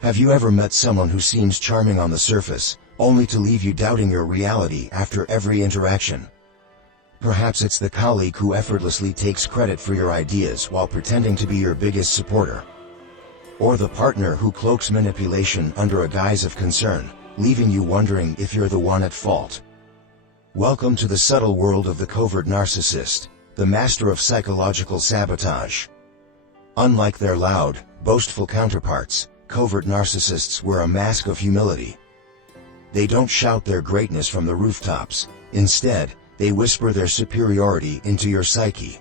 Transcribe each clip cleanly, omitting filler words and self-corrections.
Have you ever met someone who seems charming on the surface, only to leave you doubting your reality after every interaction? Perhaps it's the colleague who effortlessly takes credit for your ideas while pretending to be your biggest supporter. Or the partner who cloaks manipulation under a guise of concern, leaving you wondering if you're the one at fault. Welcome to the subtle world of the covert narcissist, the master of psychological sabotage. Unlike their loud, boastful counterparts, covert narcissists wear a mask of humility. They don't shout their greatness from the rooftops. Instead, they whisper their superiority into your psyche.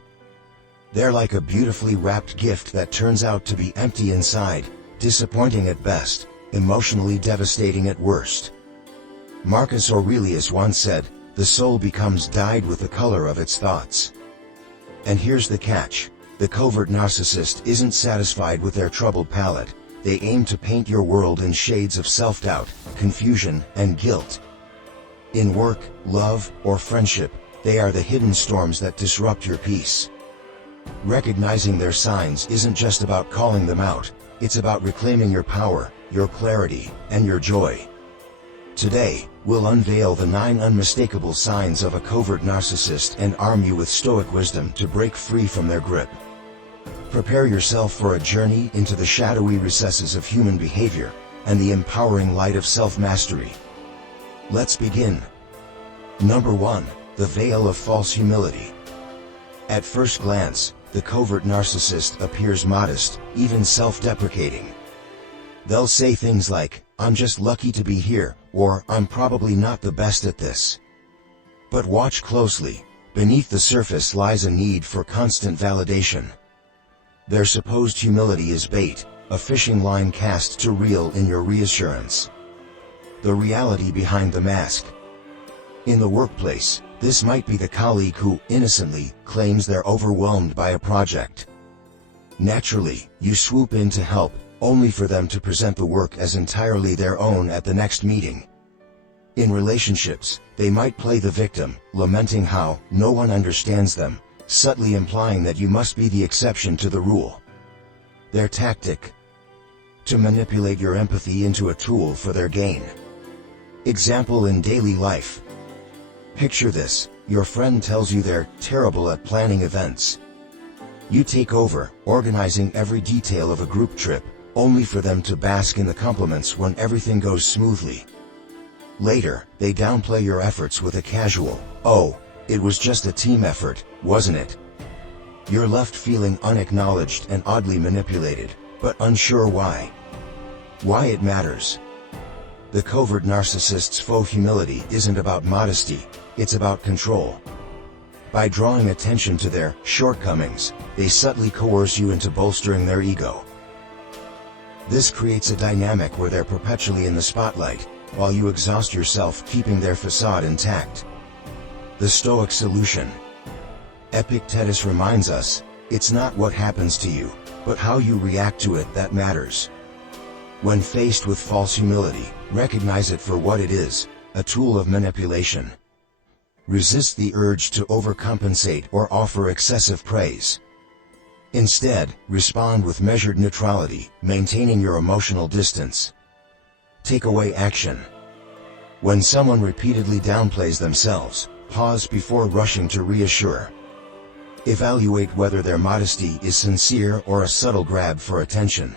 They're like a beautifully wrapped gift that turns out to be empty inside, disappointing at best, emotionally devastating at worst. Marcus Aurelius once said, "The soul becomes dyed with the color of its thoughts." And here's the catch. The covert narcissist isn't satisfied with their troubled palette. They aim to paint your world in shades of self-doubt, confusion, and guilt. In work, love, or friendship, they are the hidden storms that disrupt your peace. Recognizing their signs isn't just about calling them out, it's about reclaiming your power, your clarity, and your joy. Today, we'll unveil the 9 unmistakable signs of a covert narcissist and arm you with Stoic wisdom to break free from their grip. Prepare yourself for a journey into the shadowy recesses of human behavior and the empowering light of self-mastery. Let's begin. Number 1. The veil of false humility. At first glance, the covert narcissist appears modest, even self-deprecating. They'll say things like, "I'm just lucky to be here," or "I'm probably not the best at this." But watch closely. Beneath the surface lies a need for constant validation. Their supposed humility is bait, a fishing line cast to reel in your reassurance. The reality behind the mask. In the workplace, this might be the colleague who, innocently, claims they're overwhelmed by a project. Naturally, you swoop in to help, only for them to present the work as entirely their own at the next meeting. In relationships, they might play the victim, lamenting how no one understands them, subtly implying that you must be the exception to the rule. Their tactic: to manipulate your empathy into a tool for their gain. Example in daily life. Picture this: your friend tells you they're terrible at planning events. You take over, organizing every detail of a group trip, only for them to bask in the compliments when everything goes smoothly. Later, they downplay your efforts with a casual, "Oh, it was just a team effort, wasn't it?" You're left feeling unacknowledged and oddly manipulated, but unsure why. Why it matters. The covert narcissist's faux humility isn't about modesty, it's about control. By drawing attention to their shortcomings, they subtly coerce you into bolstering their ego. This creates a dynamic where they're perpetually in the spotlight, while you exhaust yourself keeping their facade intact. The Stoic solution. Epictetus reminds us, it's not what happens to you, but how you react to it that matters. When faced with false humility, recognize it for what it is, a tool of manipulation. Resist the urge to overcompensate or offer excessive praise. Instead, respond with measured neutrality, maintaining your emotional distance. Takeaway action. When someone repeatedly downplays themselves, pause before rushing to reassure. Evaluate whether their modesty is sincere or a subtle grab for attention.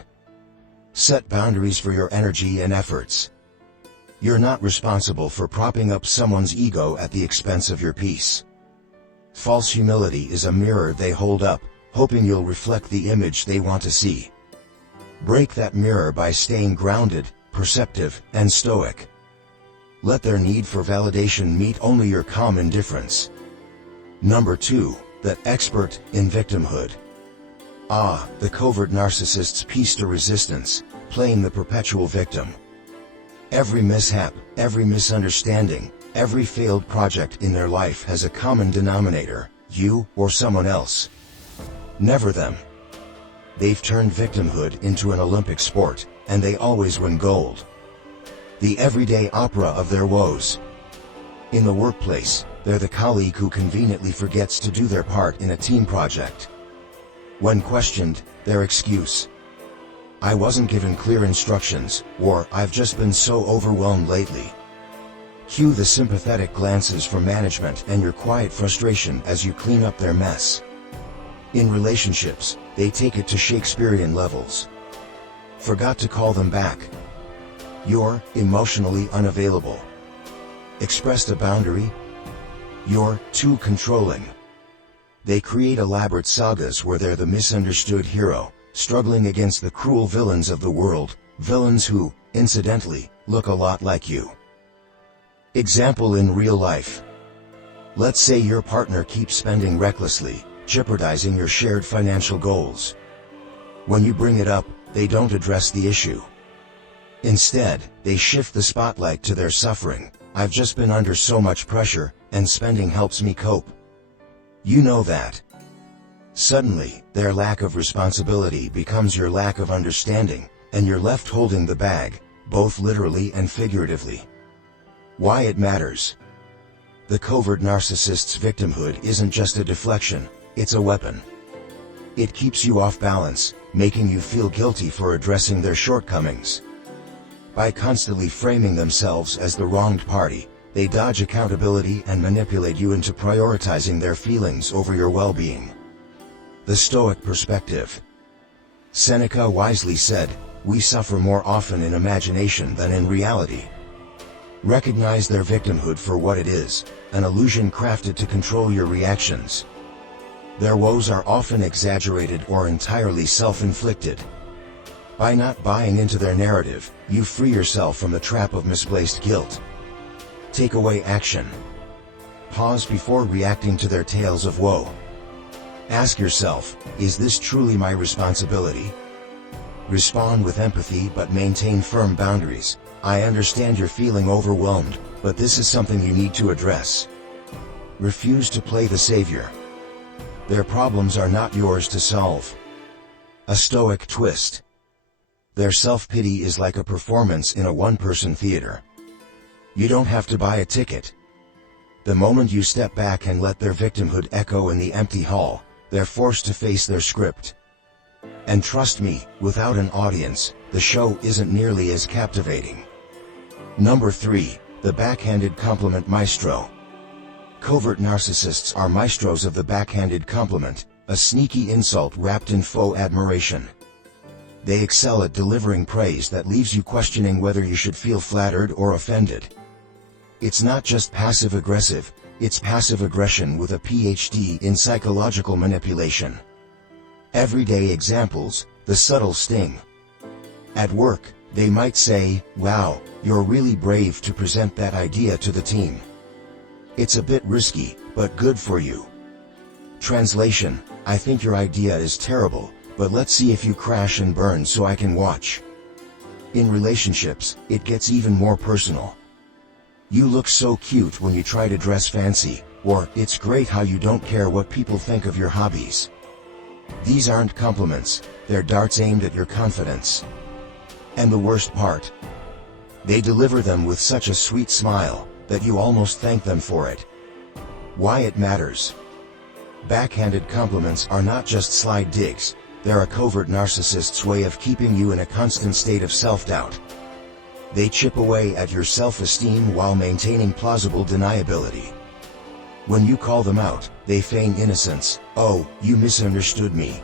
Set boundaries for your energy and efforts. You're not responsible for propping up someone's ego at the expense of your peace. False humility is a mirror they hold up, hoping you'll reflect the image they want to see. Break that mirror by staying grounded, perceptive, and stoic. Let their need for validation meet only your calm indifference. Number 2, the expert in victimhood. The covert narcissist's piece de resistance, playing the perpetual victim. Every mishap, every misunderstanding, every failed project in their life has a common denominator: you or someone else. Never them. They've turned victimhood into an Olympic sport, and they always win gold. The everyday opera of their woes. In the workplace, they're the colleague who conveniently forgets to do their part in a team project. When questioned, their excuse: "I wasn't given clear instructions," or "I've just been so overwhelmed lately." Cue the sympathetic glances from management and your quiet frustration as you clean up their mess. In relationships, they take it to Shakespearean levels. Forgot to call them back. You're emotionally unavailable. Expressed a boundary. You're too controlling. They create elaborate sagas where they're the misunderstood hero, struggling against the cruel villains of the world, villains who, incidentally, look a lot like you. Example in real life. Let's say your partner keeps spending recklessly, jeopardizing your shared financial goals. When you bring it up, they don't address the issue. Instead, they shift the spotlight to their suffering. "I've just been under so much pressure, and spending helps me cope." You know that. Suddenly, their lack of responsibility becomes your lack of understanding, and you're left holding the bag, both literally and figuratively. Why it matters. The covert narcissist's victimhood isn't just a deflection, it's a weapon. It keeps you off balance, making you feel guilty for addressing their shortcomings. By constantly framing themselves as the wronged party, they dodge accountability and manipulate you into prioritizing their feelings over your well-being. The Stoic perspective. Seneca wisely said, "We suffer more often in imagination than in reality." Recognize their victimhood for what it is, an illusion crafted to control your reactions. Their woes are often exaggerated or entirely self-inflicted. By not buying into their narrative, you free yourself from the trap of misplaced guilt. Takeaway action. Pause before reacting to their tales of woe. Ask yourself, is this truly my responsibility? Respond with empathy but maintain firm boundaries. "I understand you're feeling overwhelmed, but this is something you need to address." Refuse to play the savior. Their problems are not yours to solve. A Stoic twist. Their self-pity is like a performance in a one-person theater. You don't have to buy a ticket. The moment you step back and let their victimhood echo in the empty hall, they're forced to face their script. And trust me, without an audience, the show isn't nearly as captivating. Number 3, the Backhanded Compliment Maestro. Covert narcissists are maestros of the backhanded compliment, a sneaky insult wrapped in faux admiration. They excel at delivering praise that leaves you questioning whether you should feel flattered or offended. It's not just passive-aggressive, it's passive aggression with a PhD in psychological manipulation. Everyday examples, the subtle sting. At work, they might say, "Wow, you're really brave to present that idea to the team. It's a bit risky, but good for you." Translation: "I think your idea is terrible, but let's see if you crash and burn so I can watch." In relationships, it gets even more personal. "You look so cute when you try to dress fancy," or "It's great how you don't care what people think of your hobbies." These aren't compliments, they're darts aimed at your confidence. And the worst part? They deliver them with such a sweet smile that you almost thank them for it. Why it matters. Backhanded compliments are not just slide digs, they're a covert narcissist's way of keeping you in a constant state of self-doubt. They chip away at your self-esteem while maintaining plausible deniability. When you call them out, they feign innocence. "Oh, you misunderstood me.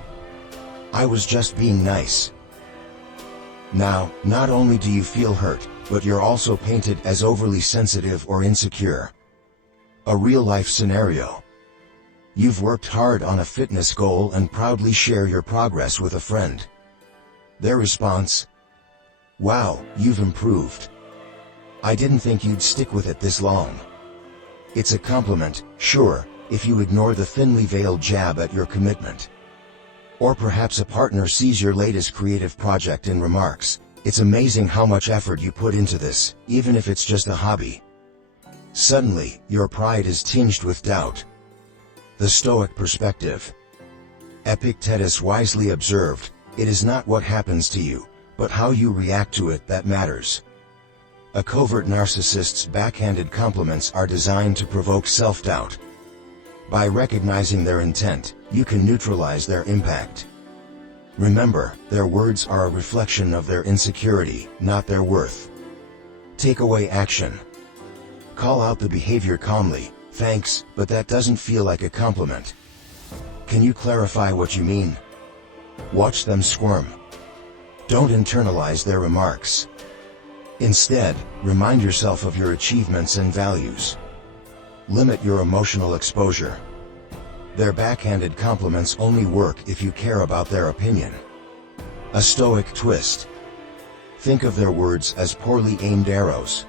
I was just being nice." Now, not only do you feel hurt, but you're also painted as overly sensitive or insecure. A real-life scenario. You've worked hard on a fitness goal and proudly share your progress with a friend. Their response: "Wow, you've improved. I didn't think you'd stick with it this long." It's a compliment, sure, if you ignore the thinly veiled jab at your commitment. Or perhaps a partner sees your latest creative project and remarks, "It's amazing how much effort you put into this, even if it's just a hobby." Suddenly, your pride is tinged with doubt. The Stoic perspective. Epictetus wisely observed, "It is not what happens to you, but how you react to it that matters." A covert narcissist's backhanded compliments are designed to provoke self-doubt. By recognizing their intent, you can neutralize their impact. Remember, their words are a reflection of their insecurity, not their worth. Takeaway action. Call out the behavior calmly. Thanks, but that doesn't feel like a compliment. Can you clarify what you mean? Watch them squirm. Don't internalize their remarks. Instead, remind yourself of your achievements and values. Limit your emotional exposure. Their backhanded compliments only work if you care about their opinion. A Stoic twist. Think of their words as poorly aimed arrows.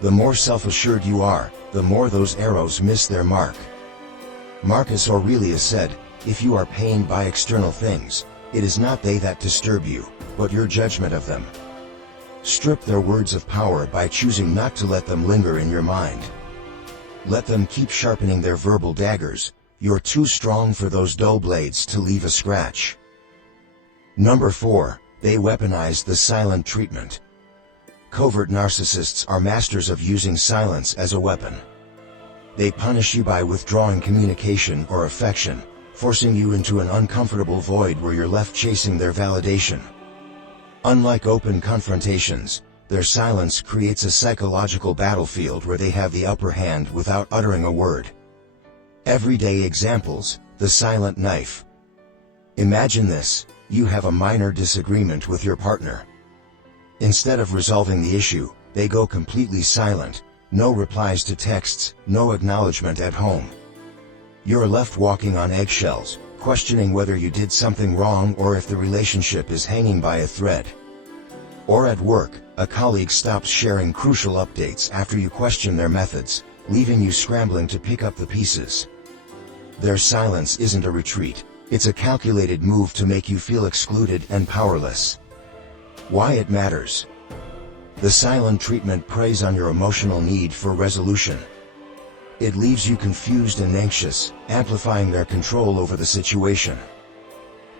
The more self-assured you are, the more those arrows miss their mark. Marcus Aurelius said, "If you are pained by external things, it is not they that disturb you, but your judgment of them." Strip their words of power by choosing not to let them linger in your mind. Let them keep sharpening their verbal daggers. You're too strong for those dull blades to leave a scratch. Number 4. They weaponize the silent treatment. Covert narcissists are masters of using silence as a weapon. They punish you by withdrawing communication or affection, forcing you into an uncomfortable void where you're left chasing their validation. Unlike open confrontations, their silence creates a psychological battlefield where they have the upper hand without uttering a word. Everyday examples: the silent knife. Imagine this: you have a minor disagreement with your partner. Instead of resolving the issue, they go completely silent. No replies to texts, no acknowledgement at home. You're left walking on eggshells, questioning whether you did something wrong or if the relationship is hanging by a thread. Or at work, a colleague stops sharing crucial updates after you question their methods, leaving you scrambling to pick up the pieces. Their silence isn't a retreat, it's a calculated move to make you feel excluded and powerless. Why it matters. The silent treatment preys on your emotional need for resolution. It leaves you confused and anxious, amplifying their control over the situation.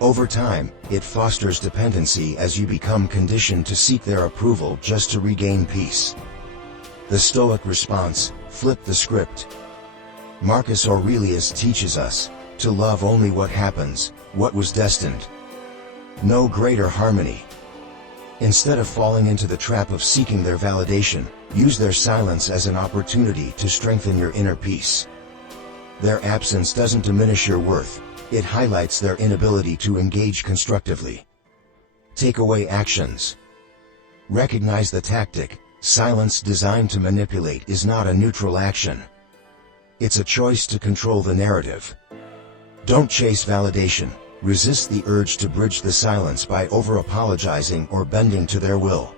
Over time, it fosters dependency as you become conditioned to seek their approval just to regain peace. The Stoic response: flip the script. Marcus Aurelius teaches us to love only what happens, what was destined. No greater harmony. Instead of falling into the trap of seeking their validation, use their silence as an opportunity to strengthen your inner peace. Their absence doesn't diminish your worth, it highlights their inability to engage constructively. Takeaway actions. Recognize the tactic: silence designed to manipulate is not a neutral action. It's a choice to control the narrative. Don't chase validation. Resist the urge to bridge the silence by over-apologizing or bending to their will.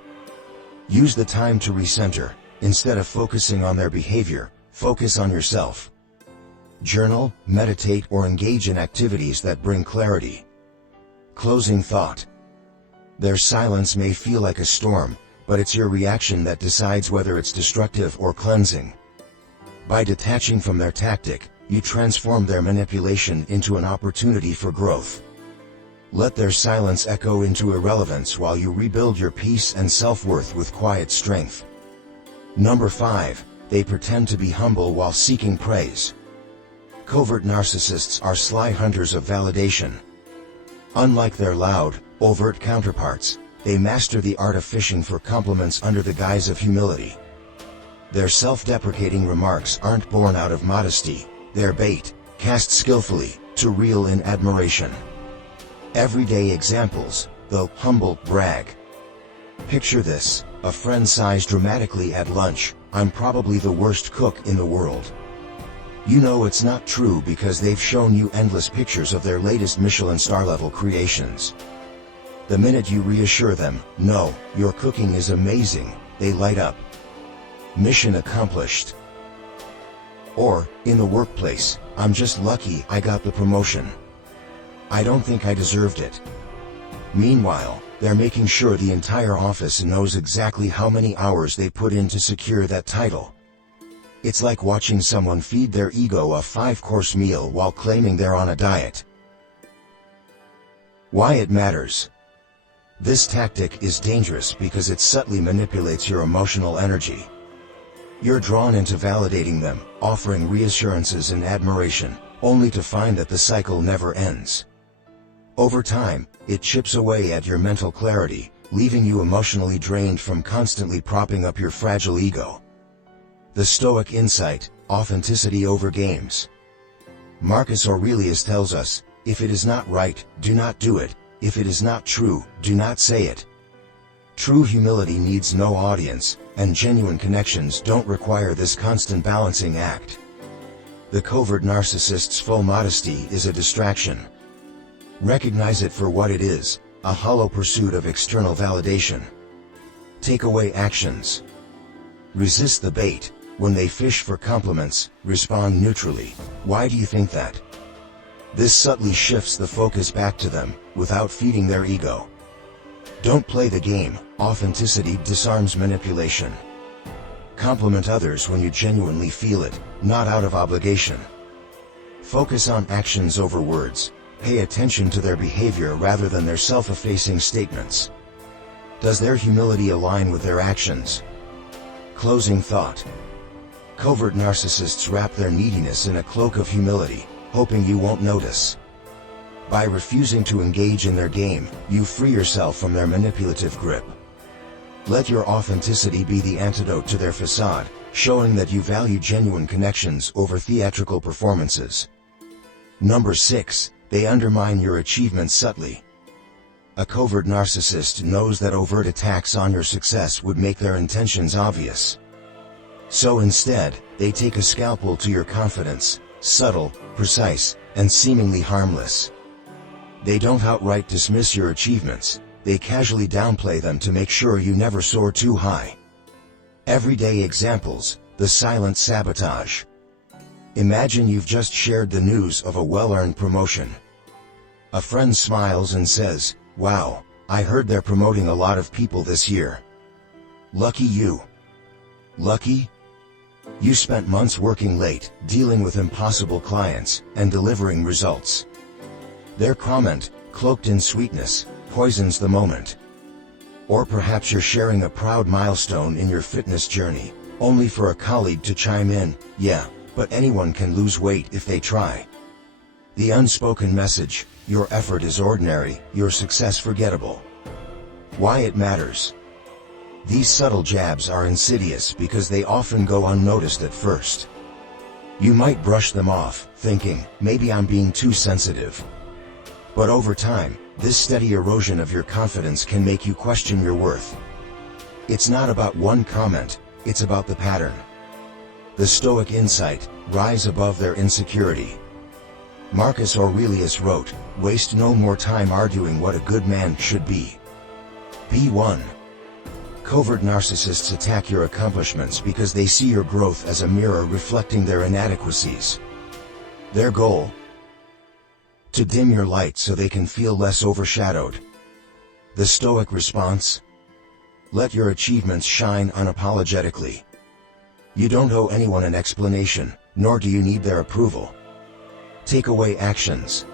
Use the time to recenter. Instead of focusing on their behavior, focus on yourself. Journal, meditate, or engage in activities that bring clarity. Closing thought. Their silence may feel like a storm, but it's your reaction that decides whether it's destructive or cleansing. By detaching from their tactic, you transform their manipulation into an opportunity for growth. Let their silence echo into irrelevance while you rebuild your peace and self-worth with quiet strength. Number 5. They pretend to be humble while seeking praise. Covert narcissists are sly hunters of validation. Unlike their loud, overt counterparts, they master the art of fishing for compliments under the guise of humility. Their self-deprecating remarks aren't born out of modesty. They're bait, cast skillfully, to reel in admiration. Everyday examples: the humble brag. Picture this: a friend sighs dramatically at lunch, "I'm probably the worst cook in the world." You know it's not true because they've shown you endless pictures of their latest Michelin star-level creations. The minute you reassure them, "No, your cooking is amazing," they light up. Mission accomplished. Or, in the workplace, "I'm just lucky I got the promotion. I don't think I deserved it." Meanwhile, they're making sure the entire office knows exactly how many hours they put in to secure that title. It's like watching someone feed their ego a 5-course meal while claiming they're on a diet. Why it matters. This tactic is dangerous because it subtly manipulates your emotional energy. You're drawn into validating them, offering reassurances and admiration, only to find that the cycle never ends. Over time, it chips away at your mental clarity, leaving you emotionally drained from constantly propping up your fragile ego. The Stoic insight: authenticity over games. Marcus Aurelius tells us, if it is not right, do not do it. If it is not true, do not say it. True humility needs no audience, and genuine connections don't require this constant balancing act. The covert narcissist's full modesty is a distraction. Recognize it for what it is, a hollow pursuit of external validation. Take away actions. Resist the bait. When they fish for compliments, respond neutrally. Why do you think that? This subtly shifts the focus back to them, without feeding their ego. Don't play the game. Authenticity disarms manipulation. Compliment others when you genuinely feel it, not out of obligation. Focus on actions over words. Pay attention to their behavior rather than their self-effacing statements. Does their humility align with their actions? Closing thought. Covert narcissists wrap their neediness in a cloak of humility, hoping you won't notice. By refusing to engage in their game, you free yourself from their manipulative grip. Let your authenticity be the antidote to their facade, showing that you value genuine connections over theatrical performances. Number 6. They undermine your achievements subtly. A covert narcissist knows that overt attacks on your success would make their intentions obvious. So instead, they take a scalpel to your confidence, subtle, precise, and seemingly harmless. They don't outright dismiss your achievements, they casually downplay them to make sure you never soar too high. Everyday examples: the silent sabotage. Imagine you've just shared the news of a well-earned promotion. A friend smiles and says, "Wow, I heard they're promoting a lot of people this year." Lucky you. Lucky? You spent months working late, dealing with impossible clients, and delivering results. Their comment, cloaked in sweetness, poisons the moment. Or perhaps you're sharing a proud milestone in your fitness journey, only for a colleague to chime in, "Yeah, but anyone can lose weight if they try." The unspoken message: your effort is ordinary, your success forgettable. Why it matters. These subtle jabs are insidious because they often go unnoticed at first. You might brush them off, thinking, "Maybe I'm being too sensitive." But over time, this steady erosion of your confidence can make you question your worth. It's not about one comment, it's about the pattern. The Stoic insight: rise above their insecurity. Marcus Aurelius wrote, "Waste no more time arguing what a good man should be. Be one." Covert narcissists attack your accomplishments because they see your growth as a mirror reflecting their inadequacies. Their goal? To dim your light so they can feel less overshadowed. The Stoic response? Let your achievements shine unapologetically. You don't owe anyone an explanation, nor do you need their approval. Take away actions.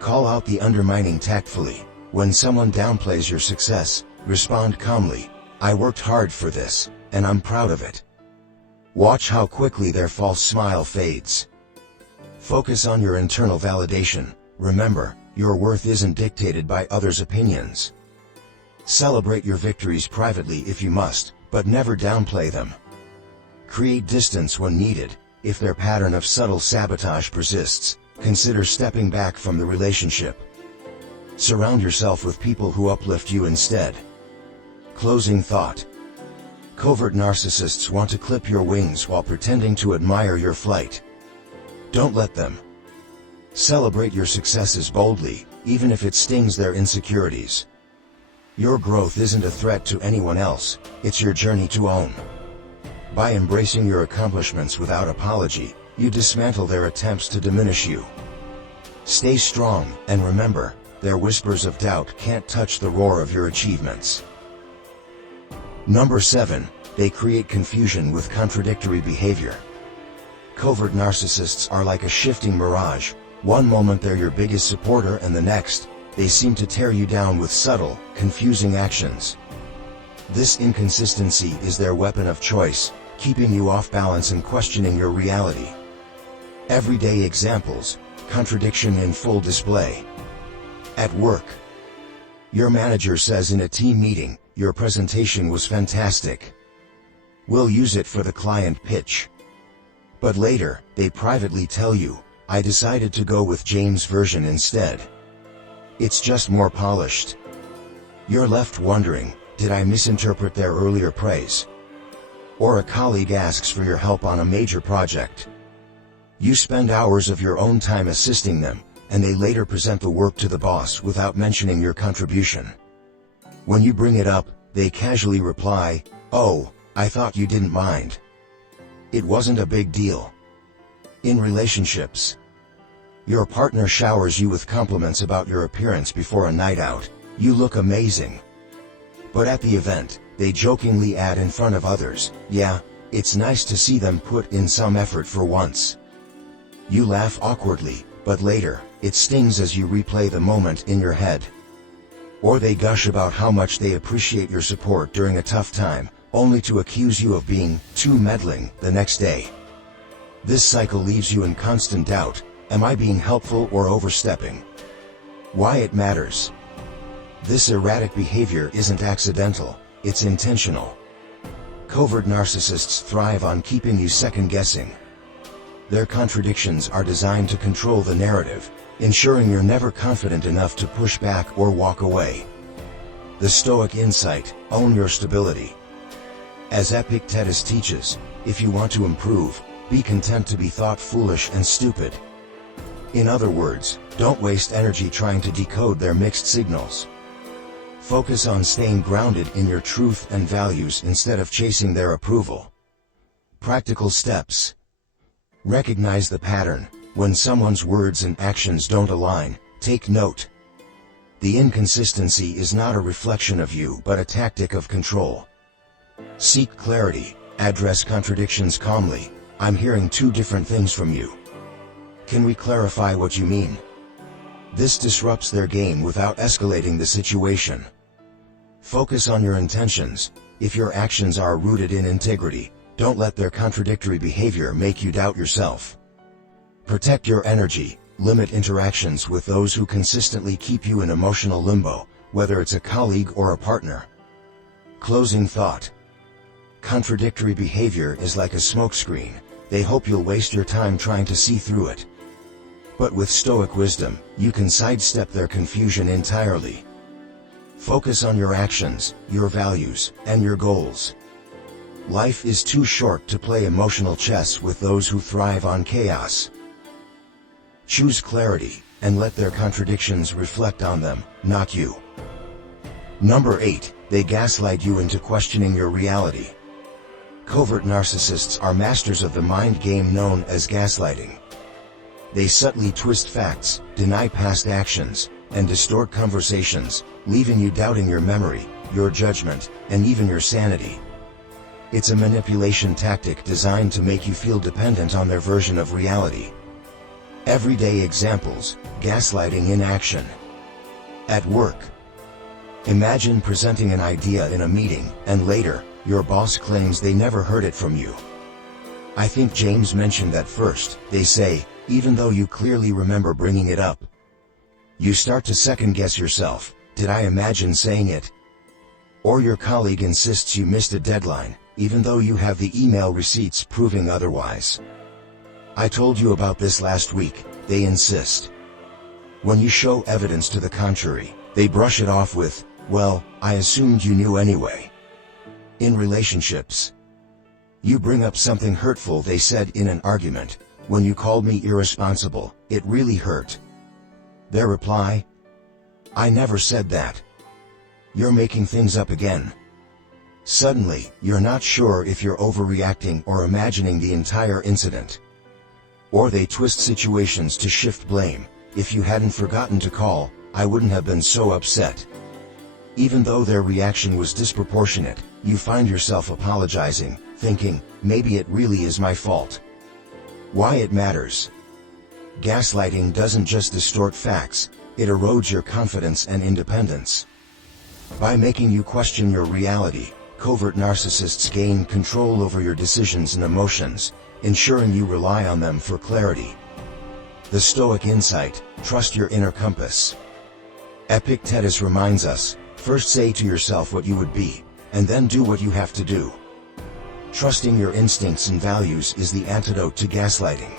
Call out the undermining tactfully. When someone downplays your success, respond calmly, "I worked hard for this, and I'm proud of it." Watch how quickly their false smile fades. Focus on your internal validation. Remember, your worth isn't dictated by others' opinions. Celebrate your victories privately if you must, but never downplay them. Create distance when needed. If their pattern of subtle sabotage persists, consider stepping back from the relationship. Surround yourself with people who uplift you instead. Closing thought. Covert narcissists want to clip your wings while pretending to admire your flight. Don't let them. Celebrate your successes boldly, even if it stings their insecurities. Your growth isn't a threat to anyone else, it's your journey to own. By embracing your accomplishments without apology, you dismantle their attempts to diminish you. Stay strong, and remember, their whispers of doubt can't touch the roar of your achievements. Number 7. They create confusion with contradictory behavior. Covert narcissists are like a shifting mirage. One moment they're your biggest supporter and the next, they seem to tear you down with subtle, confusing actions. This inconsistency is their weapon of choice, keeping you off balance and questioning your reality. Everyday examples: contradiction in full display. At work, your manager says in a team meeting, "Your presentation was fantastic. We'll use it for the client pitch." But later, they privately tell you, "I decided to go with James' version instead. It's just more polished." You're left wondering, did I misinterpret their earlier praise? Or a colleague asks for your help on a major project. You spend hours of your own time assisting them, and they later present the work to the boss without mentioning your contribution. When you bring it up, they casually reply, "Oh, I thought you didn't mind. It wasn't a big deal." In relationships, your partner showers you with compliments about your appearance before a night out. "You look amazing." But at the event, they jokingly add in front of others, "Yeah, it's nice to see them put in some effort for once." You laugh awkwardly, but later, it stings as you replay the moment in your head. Or they gush about how much they appreciate your support during a tough time, only to accuse you of being too meddling the next day. This cycle leaves you in constant doubt. Am I being helpful or overstepping? Why it matters. This erratic behavior isn't accidental, it's intentional. Covert narcissists thrive on keeping you second-guessing. Their contradictions are designed to control the narrative, ensuring you're never confident enough to push back or walk away. The Stoic insight: own your stability. As Epictetus teaches, if you want to improve, be content to be thought foolish and stupid. In other words, don't waste energy trying to decode their mixed signals. Focus on staying grounded in your truth and values instead of chasing their approval. Practical steps. Recognize the pattern. When someone's words and actions don't align, take note. The inconsistency is not a reflection of you but a tactic of control. Seek clarity. Address contradictions calmly. "I'm hearing two different things from you. Can we clarify what you mean?" This disrupts their game without escalating the situation. Focus on your intentions. If your actions are rooted in integrity, don't let their contradictory behavior make you doubt yourself. Protect your energy. Limit interactions with those who consistently keep you in emotional limbo, whether it's a colleague or a partner. Closing thought. Contradictory behavior is like a smokescreen. They hope you'll waste your time trying to see through it. But with Stoic wisdom, you can sidestep their confusion entirely. Focus on your actions, your values, and your goals. Life is too short to play emotional chess with those who thrive on chaos. Choose clarity, and let their contradictions reflect on them, not you. Number 8. They gaslight you into questioning your reality. Covert narcissists are masters of the mind game known as gaslighting. They subtly twist facts, deny past actions, and distort conversations, leaving you doubting your memory, your judgment, and even your sanity. It's a manipulation tactic designed to make you feel dependent on their version of reality. Everyday examples: gaslighting in action. At work. Imagine presenting an idea in a meeting, and later, your boss claims they never heard it from you. "I think James mentioned that first," they say, even though you clearly remember bringing it up. You start to second-guess yourself. Did I imagine saying it? Or your colleague insists you missed a deadline, even though you have the email receipts proving otherwise. "I told you about this last week," they insist. When you show evidence to the contrary, they brush it off with, "Well, I assumed you knew anyway." In relationships, you bring up something hurtful they said in an argument. "When you called me irresponsible, it really hurt." Their reply: "I never said that. You're making things up again." Suddenly, you're not sure if you're overreacting or imagining the entire incident. Or they twist situations to shift blame. "If you hadn't forgotten to call, I wouldn't have been so upset." Even though their reaction was disproportionate, you find yourself apologizing, thinking, maybe it really is my fault. Why it matters. Gaslighting doesn't just distort facts, it erodes your confidence and independence. By making you question your reality, covert narcissists gain control over your decisions and emotions, ensuring you rely on them for clarity. The Stoic insight: trust your inner compass. Epictetus reminds us, first say to yourself what you would be, and then do what you have to do. Trusting your instincts and values is the antidote to gaslighting.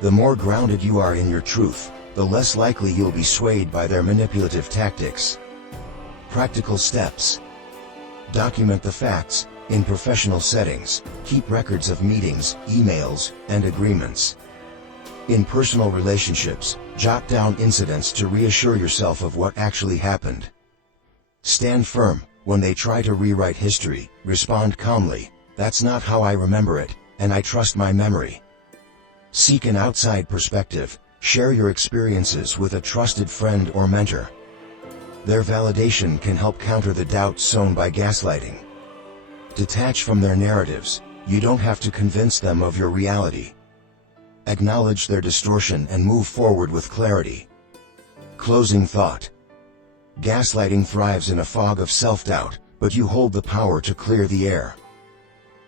The more grounded you are in your truth, the less likely you'll be swayed by their manipulative tactics. Practical steps. Document the facts. In professional settings, keep records of meetings, emails, and agreements. In personal relationships, jot down incidents to reassure yourself of what actually happened. Stand firm. When they try to rewrite history, respond calmly, "That's not how I remember it, and I trust my memory." Seek an outside perspective. Share your experiences with a trusted friend or mentor. Their validation can help counter the doubts sown by gaslighting. Detach from their narratives. You don't have to convince them of your reality. Acknowledge their distortion and move forward with clarity. Closing thought. Gaslighting thrives in a fog of self-doubt, but you hold the power to clear the air.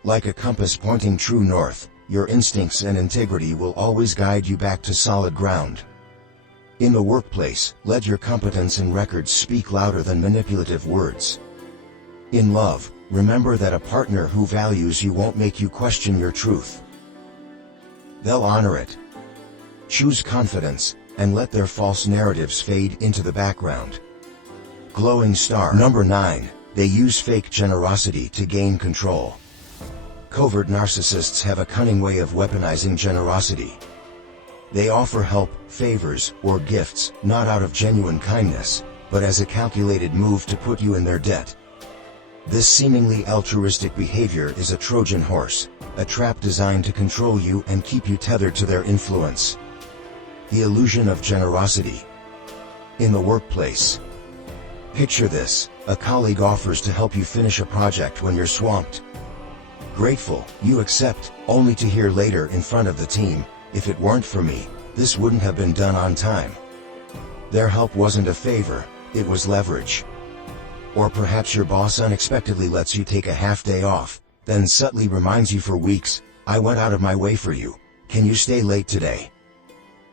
Like a compass pointing true north, your instincts and integrity will always guide you back to solid ground. In the workplace, let your competence and records speak louder than manipulative words. In love, remember that a partner who values you won't make you question your truth. They'll honor it. Choose confidence, and let their false narratives fade into the background. Glowing star. Number 9. They use fake generosity to gain control. Covert narcissists have a cunning way of weaponizing generosity. They offer help, favors, or gifts, not out of genuine kindness, but as a calculated move to put you in their debt. This seemingly altruistic behavior is a Trojan horse, a trap designed to control you and keep you tethered to their influence. The illusion of generosity. In the workplace. Picture this: a colleague offers to help you finish a project when you're swamped. Grateful, you accept, only to hear later in front of the team, "If it weren't for me, this wouldn't have been done on time." Their help wasn't a favor, it was leverage. Or perhaps your boss unexpectedly lets you take a half day off, then subtly reminds you for weeks, "I went out of my way for you, can you stay late today?"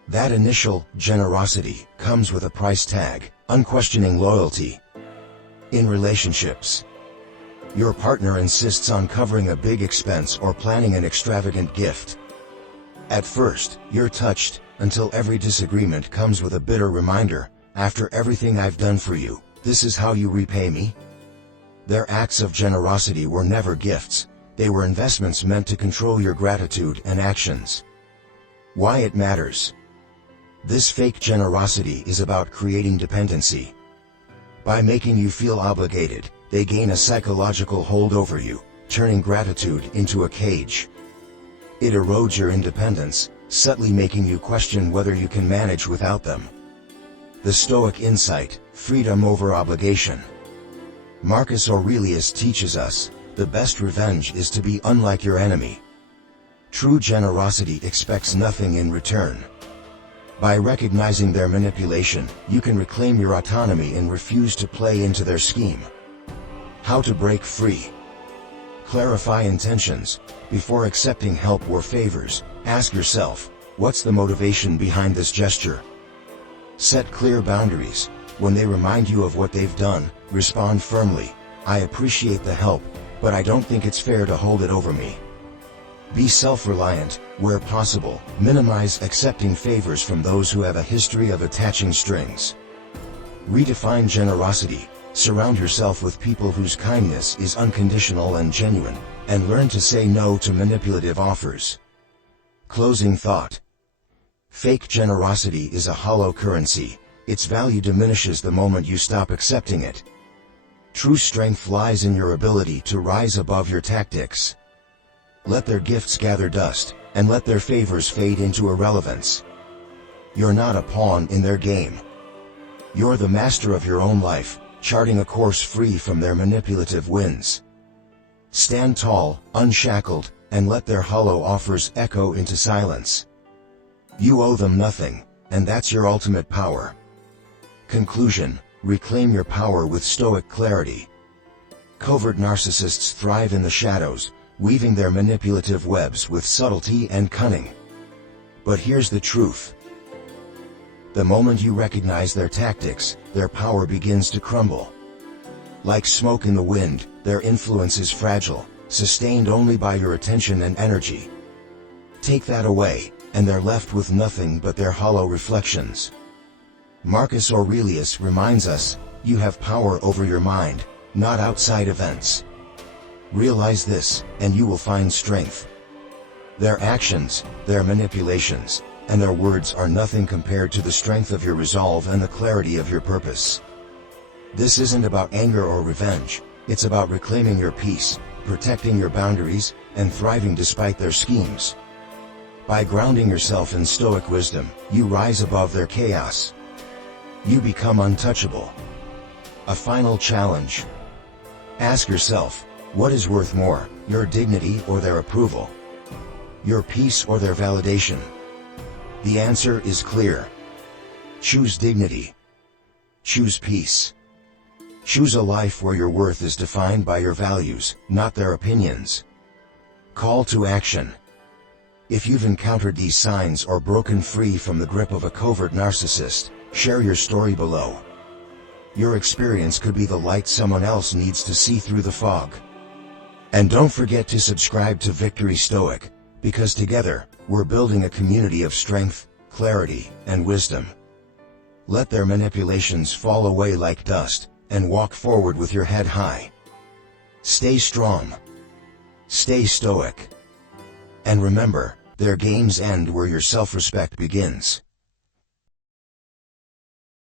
That initial generosity comes with a price tag: unquestioning loyalty. In relationships, your partner insists on covering a big expense or planning an extravagant gift. At first, you're touched, until every disagreement comes with a bitter reminder, "After everything I've done for you, this is how you repay me?" Their acts of generosity were never gifts, they were investments meant to control your gratitude and actions. Why it matters. This fake generosity is about creating dependency. By making you feel obligated, they gain a psychological hold over you, turning gratitude into a cage. It erodes your independence, subtly making you question whether you can manage without them. The Stoic insight: freedom over obligation. Marcus Aurelius teaches us, the best revenge is to be unlike your enemy. True generosity expects nothing in return. By recognizing their manipulation, you can reclaim your autonomy and refuse to play into their scheme. How to break free. Clarify intentions. Before accepting help or favors, ask yourself, what's the motivation behind this gesture? Set clear boundaries. When they remind you of what they've done, respond firmly, "I appreciate the help, but I don't think it's fair to hold it over me." Be self-reliant. Where possible, minimize accepting favors from those who have a history of attaching strings. Redefine generosity. Surround yourself with people whose kindness is unconditional and genuine, and learn to say no to manipulative offers. Closing thought. Fake generosity is a hollow currency. Its value diminishes the moment you stop accepting it. True strength lies in your ability to rise above your tactics. Let their gifts gather dust, and let their favors fade into irrelevance. You're not a pawn in their game. You're the master of your own life, charting a course free from their manipulative winds. Stand tall, unshackled, and let their hollow offers echo into silence. You owe them nothing, and that's your ultimate power. Conclusion: reclaim your power with Stoic clarity. Covert narcissists thrive in the shadows, weaving their manipulative webs with subtlety and cunning. But here's the truth. The moment you recognize their tactics, their power begins to crumble. Like smoke in the wind, their influence is fragile, sustained only by your attention and energy. Take that away, and they're left with nothing but their hollow reflections. Marcus Aurelius reminds us, you have power over your mind, not outside events. Realize this, and you will find strength. Their actions, their manipulations, and their words are nothing compared to the strength of your resolve and the clarity of your purpose. This isn't about anger or revenge, it's about reclaiming your peace, protecting your boundaries, and thriving despite their schemes. By grounding yourself in Stoic wisdom, you rise above their chaos. You become untouchable. A final challenge. Ask yourself, what is worth more, your dignity or their approval? Your peace or their validation? The answer is clear. Choose dignity. Choose peace. Choose a life where your worth is defined by your values, not their opinions. Call to action. If you've encountered these signs or broken free from the grip of a covert narcissist, share your story below. Your experience could be the light someone else needs to see through the fog. And don't forget to subscribe to Victory Stoic, because together, we're building a community of strength, clarity, and wisdom. Let their manipulations fall away like dust, and walk forward with your head high. Stay strong. Stay stoic. And remember, their games end where your self-respect begins.